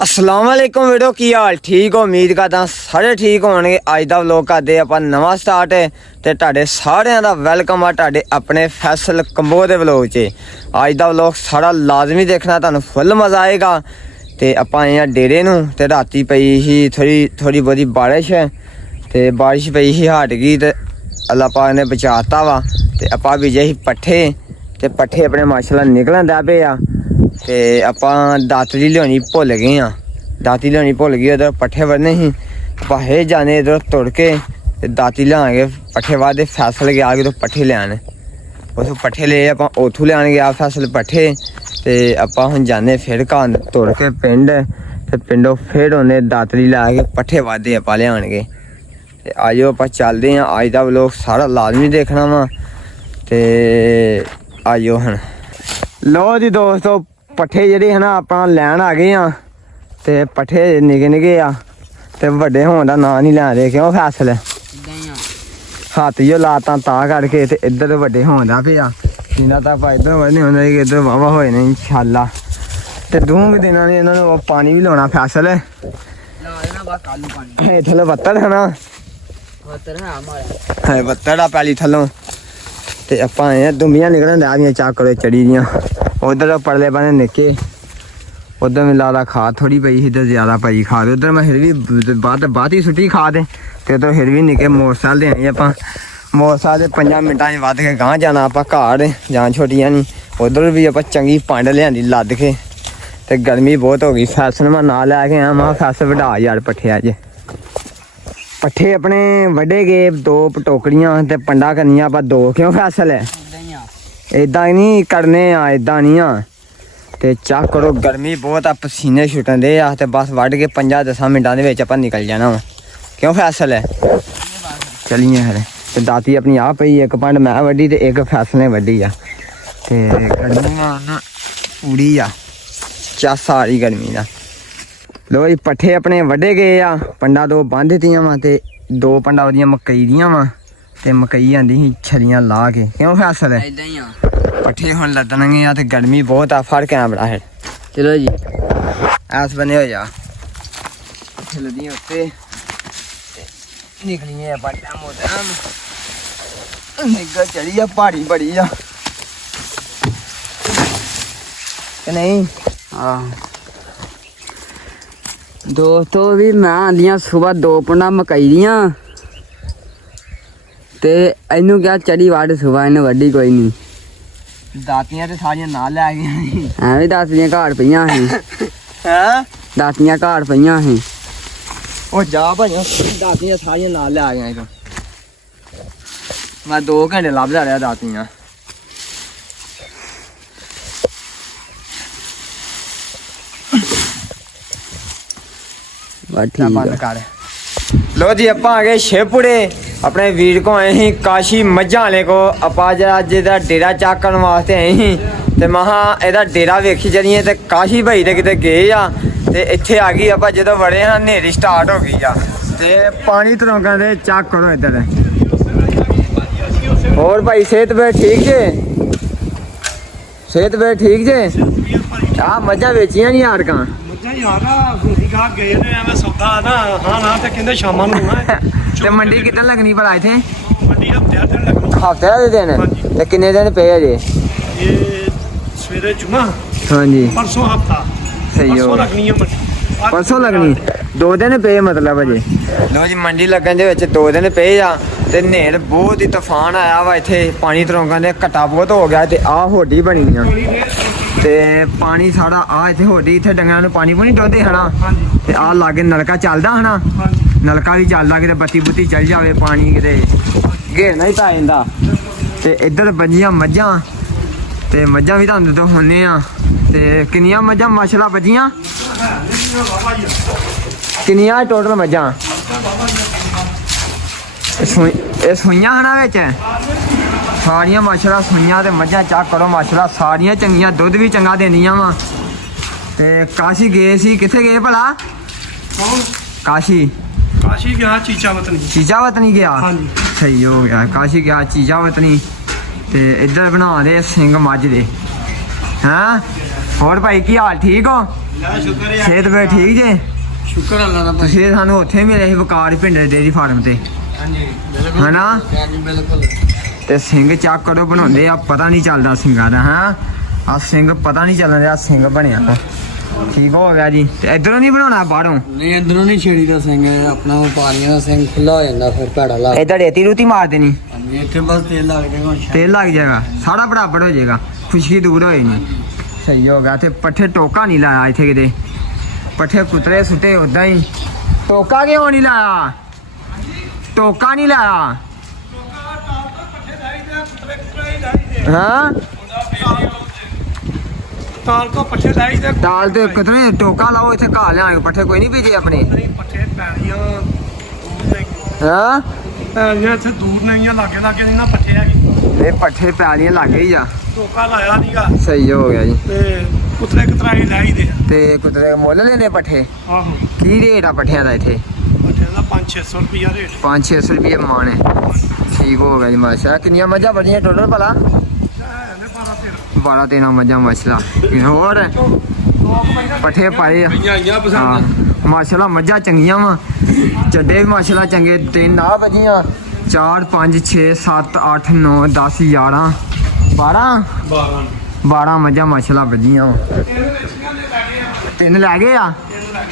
अस्सलाम वालेकुम वीडियो की हाल ठीक हो उम्मीद करदा सारे ठीक होणगे। अज दा व्लॉग करदे आपां नवां स्टार्ट है ते तुहाडे सारिआं दा वेलकम आ तुहाडे अपने फैसल कंबो दे व्लॉग च। अज दा व्लॉग सारा लाजमी देखना, तुहानूं फुल मज़ा आएगा। ते आपां आए डेरे नूं ते राती पई ही थोड़ी बहुती बारिश ते बारिश पई ही हट गई ते अल्लाह पाक ने बचाता वा। ते आपां बीजे ही पट्ठे ते पट्ठे अपने माशाअल्लाह निकलन दे पे आ ते आपां दातरी लियानी भुल गए हाँ। दाती लियानी भुल गई, उधर पट्ठे बरने ही पाहे जाने इधर तुड़ के दाती लिया पट्ठे बाद फैसल गया कि तो पट्ठे लियाने उस पट्ठे ले आप उतों लिया गया फैसल पट्ठे ते आपां हुण जाने फिर घर तुड़ के पिंड ते पिंडों फिर उन्हें दातरी ला के पट्ठे वादे आपां लियानगे। ते आजो आपां चलदे हैं, अज दा व्लॉग सारा लाजमी देखना वा। ते आजो हुण लो जी दोस्तों, पट्ठे जेह्ड़े है ना अपना लैन आ गए हाँ ते पट्ठे निके निके आ ते वड्डे होने दा नां नहीं लै दे। क्यों फैसल हत्थ जो लातां तां करके ते इधर वड्डे होने दा पे आ। जिन्ना तक इधर वधने होंदा कि इधर वाहवा होए ने इंशाअल्लाह। ते दूं दिनां ने इन्हां नूं पानी भी लाउणा फैसल थल्ले बत्तड़ है ना बत्तड़ आ पैली थल्लों। ते आपां आए दुंबियां निकलन दा दियां चाकड़े चढ़ी दियां। उधर परले बने निके उधर मैं लाला खाद थोड़ी पई ही, इधर ज्यादा पई खाद। उधर मैं फिर भी बात ही सुट्टी खाद ते उधर फिर भी निके मोटरसाइकिल देने आपां मोटरसाइकिल 5 मिनटां च वध के गांह जाना आपां घर जान छोटियां नहीं। उधर भी आपां चंगी पंड लियांदी लद के ते गर्मी बहुत हो गई। फैसल मैं ना लैके आया, मैं फैसल वढा यार पट्ठे अज पट्ठे अपने वड्डे गए 2 टोकरियां ते पंडा करनियां आपां 2। क्यों फैसल है इदा नहीं करने आ, इदा नहीं आ ते चेक करो गर्मी बहुत आ, पसीने छुटन दे आ ते बस वढ़ के 5-10 मिनटां दे विच आपां निकल जाना वा। क्यों फैसल है चलिए फिर ते दाती अपनी आ पई एक पंड मैं वड्डी ते एक फैसल ने वड्डी आ ते गर्मी ना पूरी आ चासा आ रही गर्मी दा। लो जी पट्ठे अपने वड्डे गए आ, पंडा 2 बंध दित्तियां वा ते 2 पंडा ओदियां मकई दियां वा ते मकई आंदी ही छलियां ला के। क्यों फैसल है पट्ठे हुण लदणगे आ ते गर्मी बहुत आ। फड़ कैमरा है चलो जी ऐस बने हो जा पट्ठे लदियां उत्ते निकलिए बड़ा मोटा निग्गर चढ़ी आ, पहाड़ी बड़ी आ कि नहीं। हाँ दोस्तों भी मैं आंदियां सुबह 2 पंडा मकई दियां ते इनू क्या चढ़ी वाड़ सुबह इन्हें वड्डी कोई नहीं। दातियां ते सारियां नाल लै गई भी दातियां घर पईयां ही हैं दातियां घर पईयां ही ओ जा भाइया दातियां सारियां नाल लै गया इधर। मैं 2 घंटे लभदा रहा दातियां। बंद कर लो जी आपां आ गए शेपुड़े अपने वीर को आए ही काशी मझां वाले को। आपां अज दा डेरा चेक करन वास्ते आए ही ते महा एदा डेरा वेखी चलिए ते काशी भाई ते किते गए आ ते इत्थे आ गई आपां जदों बड़े हां नेरी स्टार्ट हो गई आ ते पानी तरंगा दे चेक करो इधर। और भाई सेहत वे ठीक जे सेहत वे ठीक जे आ मझां वेचियां नहीं यार का ते मंडी कितने लगनी भला इत्थे हफ्ते दे दिन ते किन्ने दिन पे अजे हाँ जी परसों हफ्ता सही हो परसों लगनी 2 दिन पे मतलब अजे। लो जी मंडी लगन दे विच 2 दिन पे आ ते नेर बहुत ही तूफान आया वा इत्थे पानी तरंगा दे घटा बहुत हो गया ते आ होडी बनी आ ते पानी सारा आ इत्थे होडी इत्थे डंगरां नूं पानी पूनी डोदे हना ते आ लागे नलका चलदा हना नलका भी चलदा किते बत्ती बुत्ती चल जावे पानी किते घेरना ही पै जांदा। ते इधर बजियां मझां ते मझां भी तुहानूं दिखाउने आ ते किन्नियां मझां माशाअल्लाह बजियां किन्नियां टोटल मझां सूइयां हना बिच सारियां माशाअल्लाह सूइयां ते मझां चेक करो माशाअल्लाह सारियां चंगियां दुद्ध भी चंगा देंदियां वा। ते काशी गए सी कित्थे गए भला काशी गया चीचावतनी गया सही हो गया काशी गया चीचावतनी ते इधर बना दे सिंह मझ दे हैं। और भाई की हाल ठीक हो ਸ਼ੁਕਰ ਹੈ ਸਿਹਤ ਵੇ ਠੀਕ ਜੇ? ਸ਼ੁਕਰ ਅੱਲਾ ਦਾ ਭਾਈ। ਤੁਸੀਂ ਸਾਨੂੰ ਉੱਥੇ ਮਿਲੇ ਸੀ ਵਕਾਰ ਪਿੰਡ ਡੇਰੀ ਫਾਰਮ ਤੇ ਹਾਂਜੀ ਬਿਲਕੁਲ ਹਨਾ? ਹਾਂਜੀ ਬਿਲਕੁਲ। ਤੇ ਸਿੰਘ ਚੱਕ ਕਰੋ ਬਣਾਉਂਦੇ ਆ, ਪਤਾ ਨਹੀਂ ਚੱਲਦਾ ਸਿੰਘਾਂ ਦਾ। ਹਾਂ ਆ ਸਿੰਘ ਪਤਾ ਨਹੀਂ ਚੱਲਣ ਰਿਹਾ ਸਿੰਘ ਬਣਿਆ। ਠੀਕ ਹੋ ਗਿਆ ਜੀ। ਤੇ ਇਧਰੋਂ ਨਹੀਂ ਬਣਾਉਣਾ ਬਾਹਰੋਂ? ਨਹੀਂ ਅੰਦਰੋਂ ਨਹੀਂ ਛੇੜੀ ਦਾ ਸਿੰਘ ਆਪਣਾ ਵਪਾਰੀਆਂ ਦਾ ਸਿੰਘ ਖੁੱਲਾ ਹੋ ਜਾਂਦਾ ਫਿਰ ਭੈੜਾ ਲਾ। ਇਧਰ ਰੇਤੀ ਰੂਤੀ ਮਾਰ ਦੇਣੀ, ਹਾਂਜੀ ਇੱਥੇ ਬਸ ਤੇਲ ਲੱਗ ਜਾਏਗਾ। ਤੇਲ ਲੱਗ ਜਾਏਗਾ, ਸਾਰਾ ਬਰਾਬਰ ਹੋ ਜਾਏਗਾ, ਖੁਸ਼ਕੀ ਦੂਰ ਹੋਏ ਨਹੀਂ। ਸਹੀ ਹੋ ਗਿਆ। ਤੇ ਪੱਠੇ ਟੋਕਾ ਨਹੀਂ ਲਾਇਆ ਇੱਥੇ ਕਿਤੇ, ਪੱਠੇ ਕੁਤਰੇ ਸੁੱਟੇ ਉਦਾਂ ਹੀ। ਟੋਕਾ ਕਿਉਂ ਨਹੀਂ ਲਾਇਆ? ਟੋਕਾ ਨਹੀਂ ਲਾਇਆ? ਹਾਂ ਤਾਲ ਕੋ ਪੱਠੇ ਲਾਈ ਦੇ ਦਾਲ ਤੇ ਕਿਤਨੇ ਟੋਕਾ ਲਾਓ ਇੱਥੇ ਘਾ ਲਿਆਂਗੇ, ਪੱਠੇ ਕੋਈ ਨਹੀਂ ਭੇਜੇ ਆਪਣੇ। ਪੱਠੇ ਪੈਣੀਆਂ ਹਾਂ ਪੈਣੀਆਂ ਇੱਥੇ ਦੂਰ ਨਹੀਂ ਆ, ਲਾਗੇ ਲਾਗੇ ਨਹੀਂ ਨਾ ਪੱਠੇ ਹੈਗੇ। ਇਹ ਪੱਠੇ ਪੈਲੀਆਂ ਲੱਗ ਹੀ ਆ। ਟੋਕਾ ਲਾਇਆ ਨਹੀਂਗਾ ਸਹੀ ਹੋ ਗਿਆ ਜੀ। ਤੇ ਕੁਤਰੇ ਕਤਰਾਈ ਲਾਈ ਦੇ ਆ। ਤੇ ਕੁਤਰੇ ਮੁੱਲ ਲੈਂਦੇ ਪੱਠੇ? ਆਹੋ ਕੀ ਰੇਟ ਆ ਪੱਠਿਆਂ ਦਾ ਇੱਥੇ? ਪੱਠੇ ਦਾ 500-600 ਰੁਪਿਆ ਰੇਟ। 500-600 ਰੁਪਏ ਮਾਣ ਹੈ। ਠੀਕ ਹੋ ਗਿਆ ਜੀ ਮਾਸ਼ਾਅੱਲਾ। ਕਿੰਨੀਆਂ ਮੱਝਾਂ ਬੜੀਆਂ ਟੋਟਲ ਭਲਾ? 12-13 ਮੱਝਾਂ ਮਾਸ਼ਾਅੱਲਾ। ਹੋਰ ਪੱਠੇ ਪਾਏ ਆ ਹਾਂ ਮਾਸ਼ਾਅੱਲਾ। ਮੱਝਾਂ ਚੰਗੀਆਂ ਵਾ, ਚੱਡੇ ਵੀ ਮਾਸ਼ਾਅੱਲਾ ਚੰਗੇ। 3 ਆ ਵੱਜੀਆਂ, 4 5 6 7 8 9 10 11 12 ਮੱਝਾਂ ਮਾਸ਼ਾਅੱਲਾ ਵੱਜੀਆਂ ਵਾ। 3 ਲੈ ਗਏ ਆ।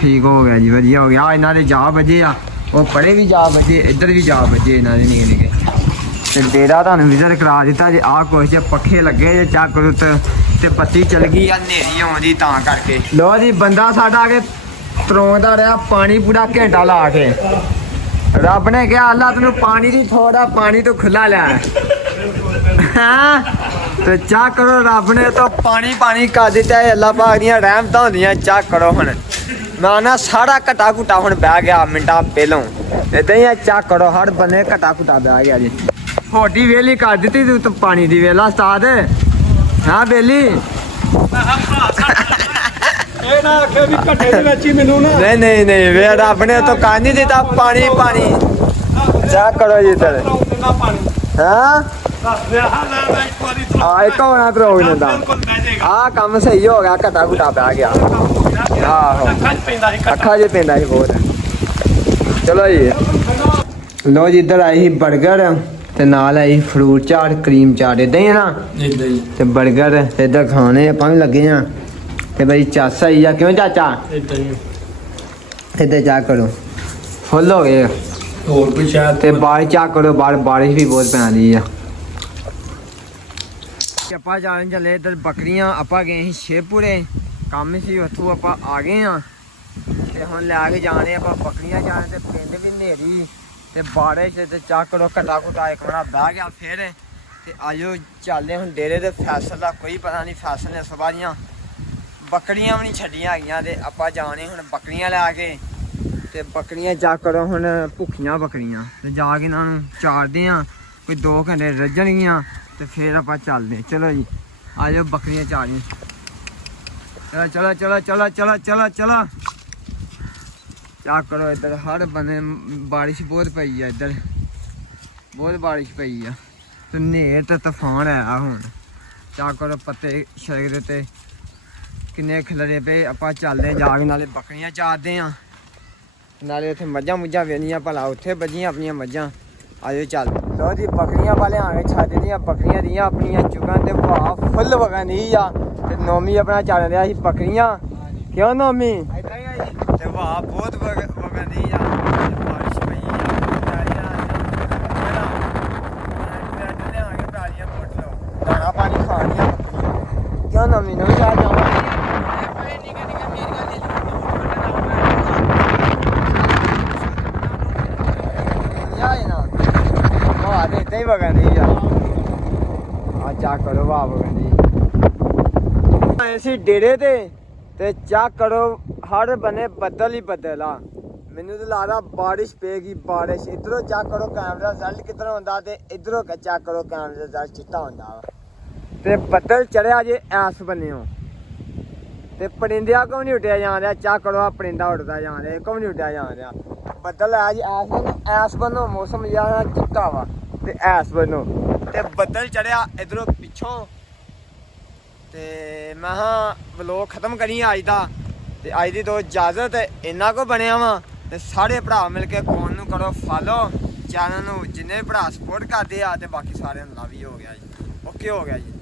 ਠੀਕ ਹੋ ਗਿਆ ਜੀ, ਵਧੀਆ ਹੋ ਗਿਆ। ਇਹਨਾਂ ਦੇ ਜਾ ਵੱਜੇ ਆ, ਉਹ ਪਰੇ ਵੀ ਜਾ ਵੱਜੇ, ਇੱਧਰ ਵੀ ਜਾ ਵੱਜੇ ਇਹਨਾਂ ਦੇ ਨਿੱਕੇ ਨਿੱਕੇ। ਤੇ ਡੇਰਾ ਤੁਹਾਨੂੰ ਵਿਜ਼ਿਟ ਕਰਾ ਦਿੱਤਾ ਜੇ। ਆਹ ਕੁਛ ਜੇ ਪੱਖੇ ਲੱਗੇ ਜੇ ਚੱਕ ਰੁੱਤ ਤੇ ਬੱਤੀ ਚਲ ਗਈ ਆ, ਹਨੇਰੀ ਆਉਂਦੀ ਤਾਂ ਕਰਕੇ। ਲੋ ਜੀ ਬੰਦਾ ਸਾਡਾ ਆ ਕੇ ਤਰੋਂਦਾ ਰਿਹਾ ਪਾਣੀ ਪੂਰਾ ਘੰਟਾ ਲਾ ਕੇ। ਰੱਬ ਨੇ ਕਿਹਾ ਅੱਲਾ ਤੈਨੂੰ ਪਾਣੀ ਦੀ ਥੋੜਾ ਪਾਣੀ ਤੋਂ ਖੁੱਲਾ ਲਿਆ ਹਾਂ। ਤੇ ਚੱਕ ਕਰੋ, ਰੱਬ ਨੇ ਤਾਂ ਪਾਣੀ ਕਰ ਦਿੱਤਾ ਹੈ। ਅੱਲਾ ਪਾਕ ਦੀਆਂ ਰਹਿਮਤਾਂ ਹੁੰਦੀਆਂ। ਚੱਕ ਕਰੋ ਹੁਣ ਮੈਂ ਨਾ ਸਾਰਾ ਘਟਾ ਘੁਟਾ ਹੁਣ ਬਹਿ ਗਿਆ ਮਿੰਟਾਂ ਪਹਿਲੋਂ। ਇਦਾਂ ਹੀ ਆ, ਚੱਕ ਕਰੋ ਹਰ ਬੰਨੇ ਘਟਾ ਘੁਟਾ ਬਹਿ ਗਿਆ ਜੀ। ਹੋਡੀ ਵੇਲੀ ਕਰ ਦਿੱਤੀ ਤੂੰ ਪਾਣੀ ਦੀ ਵੇਲਾ ਉਸਤਾਦ। ਹਾਂ ਵੇਲੀ ਇਹ ਨਾ ਆਖੇ ਵੀ ਘੱਟੇ ਦੇ ਵਿੱਚ ਹੀ ਮੈਨੂੰ ਨਾ ਨਹੀਂ ਵੇ ਰੱਬ ਨੇ ਤਾਂ ਕਰ ਨਹੀਂ ਦਿੱਤਾ ਪਾਣੀ। ਚੱਕ ਕਰੋ ਜੀ ਇੱਧਰ। ਨਾ ਪਾਣੀ ਹਾਂ ਦੱਸ ਰਿਹਾ ਹਾਂ ਲੈ ਮੈਂ ਇੱਕ ਵਾਰੀ ਆ ਇੱਕ ਹੋਣਾ ਤਰੋਗ ਦਿੰਦਾ। ਬਿਲਕੁਲ ਬਹਿ ਜਾਏਗਾ। ਆਹ ਕੰਮ ਸਹੀ ਹੋ ਗਿਆ, ਘਟਾ ਘੁਟਾ ਬਹਿ ਗਿਆ। ਆਹੋ ਅੱਖਾਂ 'ਚ ਪੈਂਦਾ ਸੀ ਅੱਖਾਂ 'ਚ ਪੈਂਦਾ ਸੀ ਬਹੁਤ। ਚਲੋ ਜੀ ਲੋ ਜੀ ਇੱਧਰ ਆਈ ਸੀ 버ਗਰ ਤੇ ਨਾਲ ਆਈ ਫਰੂਟ ਚਾਟ ਕਰੀਮ ਚਾਟ। ਇਦਾਂ ਹੀ ਹੈ ਨਾ? ਇਦਾਂ ਹੀ ਤੇ 버ਗਰ ਤੇ ਇੱਧਰ ਖਾਣੇ ਆਪਾਂ ਵੀ ਲੱਗੇ ਆ। ਤੇ ਬਈ ਚਾਚਾ ਹੀ ਆ। ਕਿਉਂ ਚਾਚਾ? ਇਦਾਂ ਹੀ ਇੱਧਰ ਜਾ ਕਰੋ ਫੁੱਲ ਹੋ ਗਏ। ਹੋਰ ਕੋਈ ਸ਼ਾਇਦ ਤੇ ਬਾਹਰ ਚਾਹ ਕਰੋ, ਬਾਹਰ ਬਾਰਿਸ਼ ਵੀ ਬਹੁਤ ਪੈਂਦੀ ਆ। ਆਪਾਂ ਜਾਣ ਚੱਲੇ ਇੱਧਰ ਬੱਕਰੀਆਂ। ਆਪਾਂ ਗਏ ਸੀ ਸ਼ੇਪੂਰੇ, ਕੰਮ ਸੀ ਉੱਥੋਂ ਆਪਾਂ ਆ ਗਏ ਆ। ਤੇ ਹੁਣ ਲੈ ਕੇ ਜਾਣੇ ਆਪਾਂ ਬੱਕਰੀਆਂ ਜਾਣੇ। ਤੇ ਪਿੰਡ ਵੀ ਹਨੇਰੀ ਤੇ ਬਾਰਿਸ਼ ਤੇ ਚੱਕ ਕਰੋ ਘਟਾ ਘੁਟਾ ਇੱਕ ਵਾਰ ਬਹਿ ਗਿਆ ਫਿਰ। ਤੇ ਆਜੋ ਚੱਲਦੇ ਹੁਣ ਡੇਰੇ ਦੇ। ਫੈਸਲ ਦਾ ਕੋਈ ਪਤਾ ਨਹੀਂ, ਫੈਸਲ ਨੇ ਸਵੇਰ ਦੀਆਂ ਬੱਕਰੀਆਂ ਵੀ ਨਹੀਂ ਛੱਡੀਆਂ ਹੈਗੀਆਂ। ਤੇ ਆਪਾਂ ਜਾਣੇ ਹੁਣ ਬੱਕਰੀਆਂ ਲੈ ਕੇ। ਤੇ ਬੱਕਰੀਆਂ ਜਾ ਕਰੋ ਹੁਣ ਭੁੱਖੀਆਂ ਬੱਕਰੀਆਂ ਤੇ ਜਾ ਕੇ ਇਹਨਾਂ ਨੂੰ ਚਾਰਦੇ ਆ। ਕੋਈ 2 ਘੰਟੇ ਰੱਜਣਗੀਆਂ ਤੇ ਫਿਰ ਆਪਾਂ ਚੱਲਦੇ। ਚਲੋ ਜੀ ਆ ਜਾਓ ਬੱਕਰੀਆਂ ਚਾਰੀਆਂ। ਚਲੋ ਚਲੋ ਚਲੋ ਚਲੋ ਚਲੋ ਚਲੋ ਚਾ ਕਰੋ। ਇੱਧਰ ਹਰ ਬੰਨੇ ਬਾਰਿਸ਼ ਬਹੁਤ ਪਈ ਆ, ਇੱਧਰ ਬਹੁਤ ਬਾਰਿਸ਼ ਪਈ ਆ ਤੇ ਹਨੇਰ ਤੇ ਤੂਫਾਨ ਆਇਆ ਹੁਣ। ਚਾ ਕਰੋ ਪੱਤੇ ਸੜਕ ਦੇ ਤੇ ਕਿੰਨੇ ਖਿਲਰੇ ਪਏ। ਆਪਾਂ ਚੱਲਦੇ ਜਾ ਕੇ ਨਾਲੇ ਬੱਕਰੀਆਂ ਚਾਰਦੇ ਆ, ਨਾਲੇ ਉੱਥੇ ਮੱਝਾਂ ਮੁੱਝਾਂ ਵੇਣੀਆਂ ਭਲਾ ਉੱਥੇ ਵੱਜੀਆਂ ਆਪਣੀਆਂ ਮੱਝਾਂ। ਆਜੋ ਚੱਲ। ਲੋ ਜੀ ਬੱਕਰੀਆਂ ਵਾਲੇ ਆ ਕੇ ਛੱਡ ਦੀਆਂ ਬੱਕਰੀਆਂ ਦੀਆਂ ਆਪਣੀਆਂ ਚੁਗਾਂ ਤੇ ਵਾਹ ਫੁੱਲ ਵਗਾਂਦੀ ਆ। ਤੇ ਨੋਮੀ ਆਪਣਾ ਚੱਲ ਰਿਹਾ ਸੀ ਬੱਕਰੀਆਂ। ਕਿਉਂ ਨੋਮੀ? ਤੇ ਵਾਹ ਬਹੁਤ ਵਗਾਂਦੀ ਆ। ਬਾਰਿਸ਼ ਪਈ ਆ। ਦਾਣਾ ਪਾਣੀ ਖਾਣੀਆਂ ਕਿਉਂ ਨੋਮੀ ਨੂੰ ਜਾ ਜਾਵਾਂ। ਇੱਦਾਂ ਹੀ ਵਗਾਂਦੀ ਆ। ਆ ਚੱਕ ਕਰੋ ਵਾਹ ਵਗਾਂਦੀ। ਅਸੀਂ ਡੇਰੇ ਤੇ ਚੱਕ ਕਰੋ ਹਰ ਬੰਨੇ ਬੱਦਲ ਹੀ ਬੱਦਲ ਆ। ਮੈਨੂੰ ਤਾਂ ਲੱਗਦਾ ਬਾਰਿਸ਼ ਪਏਗੀ ਬਾਰਿਸ਼। ਇੱਧਰੋਂ ਚੱਕ ਕਰੋ ਕੈਮਰੇ ਦਾ ਰਿਜ਼ਲਟ ਕਿੱਧਰੋਂ ਹੁੰਦਾ ਤੇ ਇੱਧਰੋਂ ਚੱਕ ਕਰੋ ਕੈਮਰੇ ਦਾ ਰਿਜ਼ਲਟ ਚਿੱਟਾ ਹੁੰਦਾ ਵਾ। ਤੇ ਬੱਦਲ ਚੜਿਆ ਜੇ ਐਸ ਬੰਨਿਓ ਤੇ ਪਰਿੰਦਿਆ ਕਿਉਂ ਨਹੀਂ ਉੱਡਿਆ ਜਾਣ ਰਿਹਾ। ਚੱਕ ਕਰੋ ਆ ਪਰਿੰਦਾ ਉੱਡਦਾ ਜਾਣ ਰਿਹਾ, ਕਿਉਂ ਨਹੀਂ ਉੱਡਿਆ ਜਾਣ ਰਿਹਾ। ਬੱਦਲ ਆ ਜੀ ਐਸ ਬੰਨੋ ਮੌਸਮ ਜਿਆਦਾ ਚਿੱਟਾ ਵਾ ਤੇ ਐਸ ਬੰਨੋ ਤੇ ਬੱਦਲ ਚੜਿਆ ਇਧਰੋਂ ਪਿੱਛੋਂ। ਤੇ ਮੈਂ ਹਾਂ ਵਲੋਗ ਖਤਮ ਕਰੀ ਅੱਜ ਦਾ। ਤੇ ਅੱਜ ਦੀ ਦੋ ਇਜਾਜ਼ਤ ਇੰਨਾ ਕੋ ਬਣਿਆ ਵਾ ਤੇ ਸਾਰੇ ਭਰਾ ਮਿਲ ਕੇ ਫੋਨ ਨੂੰ ਕਰੋ ਫਾਲੋ ਚੈਨਲ ਨੂੰ ਜਿੰਨੇ ਭਰਾ ਸਪੋਰਟ ਕਰਦੇ ਆ ਤੇ ਬਾਕੀ ਸਾਰਿਆਂ ਨੂੰ ਲਵ ਹੀ ਹੋ ਗਿਆ ਜੀ ਓਕੇ ਹੋ ਗਿਆ ਜੀ